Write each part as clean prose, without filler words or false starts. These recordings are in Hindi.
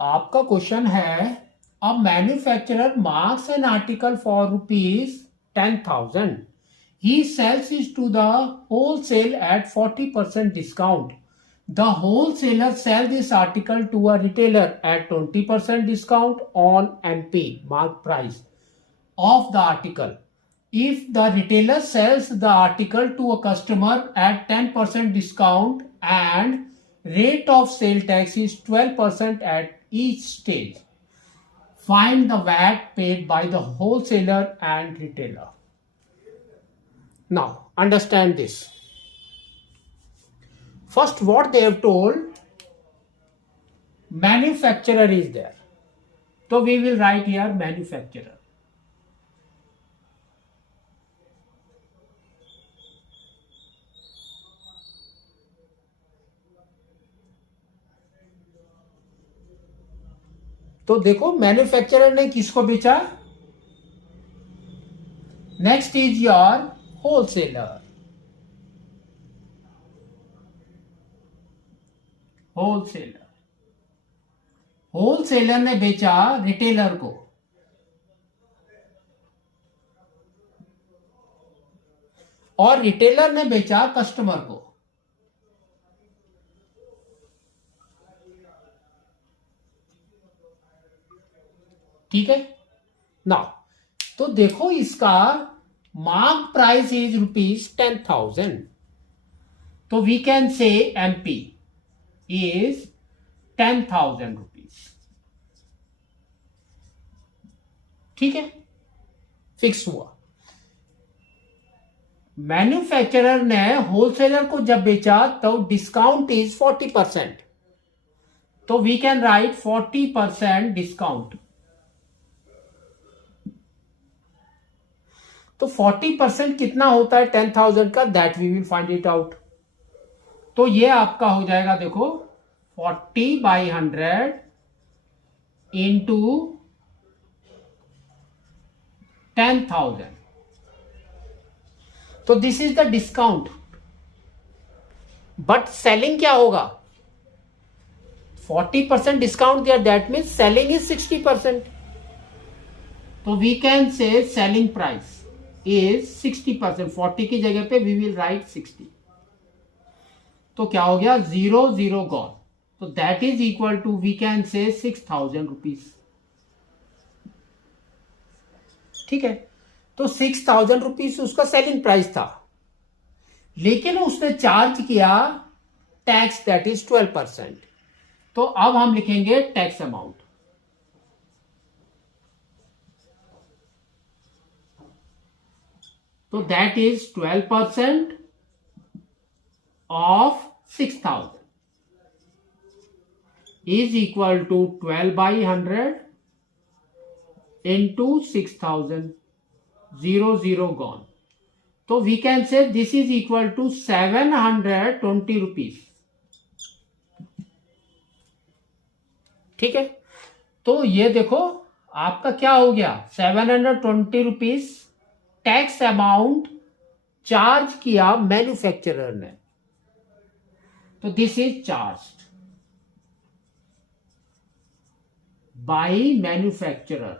आपका क्वेश्चन है a manufacturer marks an article for ₹10,000. He sells it to the wholesale at 40% discount. The wholesaler sells this article to a retailer at 20% discount on MP mark price of the article. If the retailer sells the article to a customer at 10% discount and rate of sale tax is 12% at each stage, find the VAT paid by the wholesaler and retailer. Now, understand this. First, what they have told, manufacturer is there. So, we will write here manufacturer. तो देखो मैन्युफैक्चरर ने किसको बेचा. Next is your wholesaler. Wholesaler ने बेचा रिटेलर को. और रिटेलर ने बेचा कस्टमर को. ठीक है ना. तो देखो इसका मार्क प्राइस इज ₹10,000. तो we can say MP is 10,000 rupees. ठीक है, फिक्स हुआ. मैन्युफैक्चरर ने होलसेलर को जब बेचा तो डिस्काउंट इज 40%. तो वी कैन राइट 40% डिस्काउंट. तो 40% कितना होता है 10,000 का, that we will find it out. तो ये आपका हो जाएगा देखो 40/100 इंटू 10,000. तो this is the discount. But selling क्या होगा, 40% डिस्काउंट दिया, दैट मीन्स सेलिंग इज 60%. तो we can say selling price is 60%. 40 की जगह पे वी विल राइट 60. तो क्या हो गया 0 0 गॉन. तो that is equal to we can say 6,000 rupees. ठीक है. तो 6,000 रुपीज उसका सेलिंग प्राइस था, लेकिन उसने चार्ज किया टैक्स, दैट इज 12%. तो अब हम लिखेंगे टैक्स अमाउंट. तो that is 12% of 6,000 is equal to 12/100 into 6,000. 0 0 gone. तो we can say this is equal to 720 rupees. ठीक है. तो ये देखो आपका क्या हो गया 720 रुपीज टैक्स अमाउंट चार्ज किया मैन्युफैक्चरर ने. तो this is charged by manufacturer.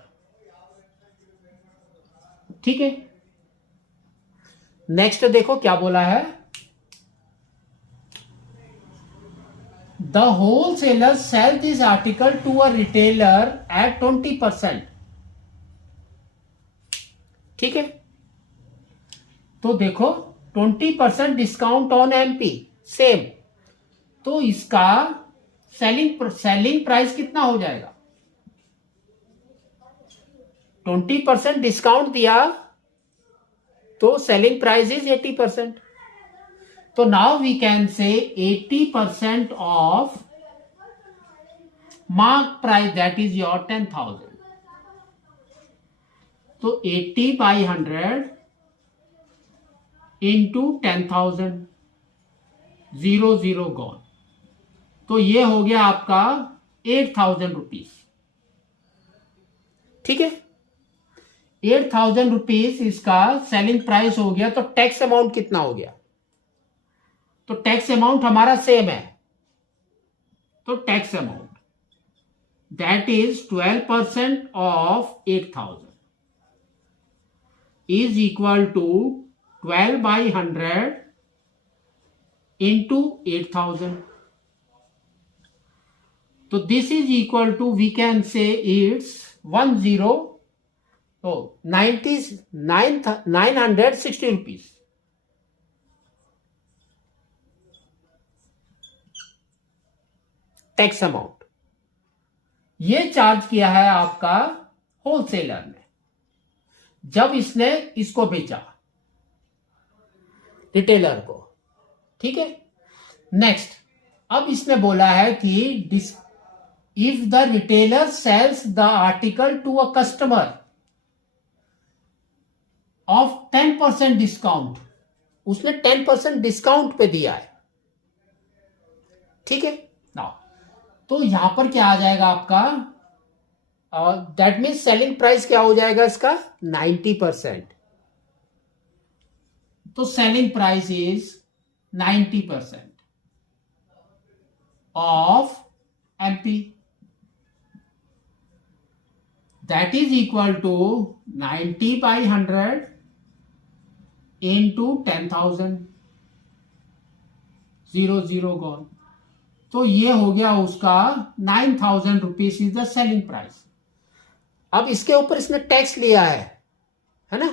ठीक है. नेक्स्ट देखो क्या बोला है, the wholesaler sell this article to a retailer at 20%. ठीक है. तो देखो 20% डिस्काउंट ऑन MP सेम. तो इसका सेलिंग प्राइस कितना हो जाएगा, 20% डिस्काउंट दिया तो सेलिंग प्राइस इज 80%. तो now we can say 80% of mark price, that is your 10,000. तो 80/100 इंटू 10,000. 0 0 गॉन. तो ये हो गया आपका 8,000 रुपीज. ठीक है. 8,000 रुपीज इसका सेलिंग प्राइस हो गया. तो टैक्स अमाउंट कितना हो गया, तो टैक्स अमाउंट हमारा सेम है. तो tax amount that is 12% of 8,000 is equal to 12 by 100 into 8,000. So this is equal to, we can say it's 960 rupees. Tax amount ये चार्ज किया है आपका होलसेलर ने जब इसने इसको बेचा रिटेलर को, ठीक है। नेक्स्ट, अब इसने बोला है कि if the retailer sells the article to a customer of 10% discount, उसने 10% डिस्काउंट पे दिया है, ठीक है ना। तो यहां पर क्या आ जाएगा आपका, दैट मीन्स सेलिंग प्राइस क्या हो जाएगा इसका 90%। तो selling price is 90% of MP, that is equal to 90 by 100 into 10,000, 0 gone। तो ये हो गया उसका 9,000 rupees is the selling price. अब इसके ऊपर इसने टैक्स लिया है ना।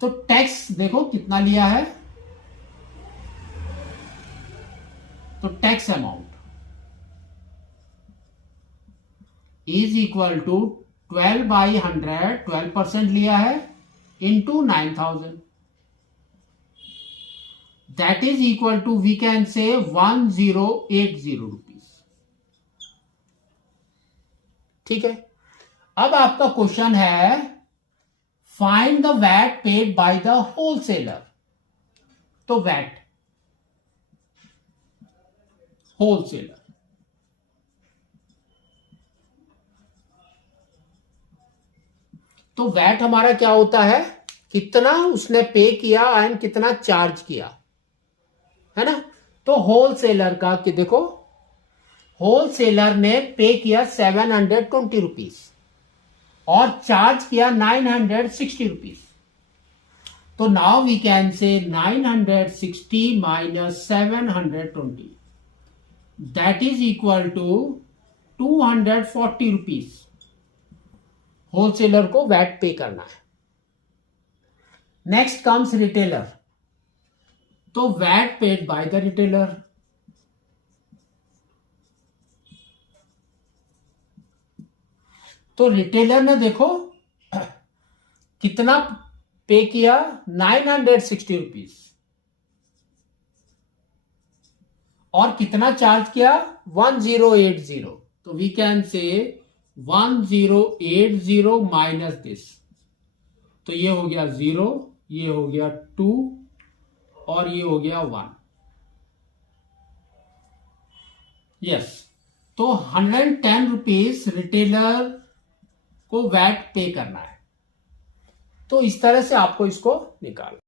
तो टैक्स देखो कितना लिया है, तो tax amount is equal to 12 by 100, 12% लिया है into 9,000, that is equal to, we can say 1080 rupees, ठीक है। अब आपका क्वेश्चन है find the VAT paid by the wholesaler. तो वैट होलसेलर, तो वैट हमारा क्या होता है, कितना उसने पे किया एंड कितना चार्ज किया, है ना। तो होलसेलर का कि देखो, होलसेलर ने पे किया 720 रुपीज और चार्ज किया 960 रुपीज। तो now we can say 960 minus 720, that is equal to 240 rupees wholesaler को वैट पे करना है। Next comes retailer. तो VAT paid by the retailer, तो रिटेलर ने देखो कितना पे किया 960 रुपीज और कितना चार्ज किया 1080। तो we can say 1080 minus this, तो ये हो गया 0, ये हो गया 2 और ये हो गया 1। यस, तो 110 रुपीज रिटेलर को वैट पे करना है। तो इस तरह से आपको इसको निकालना।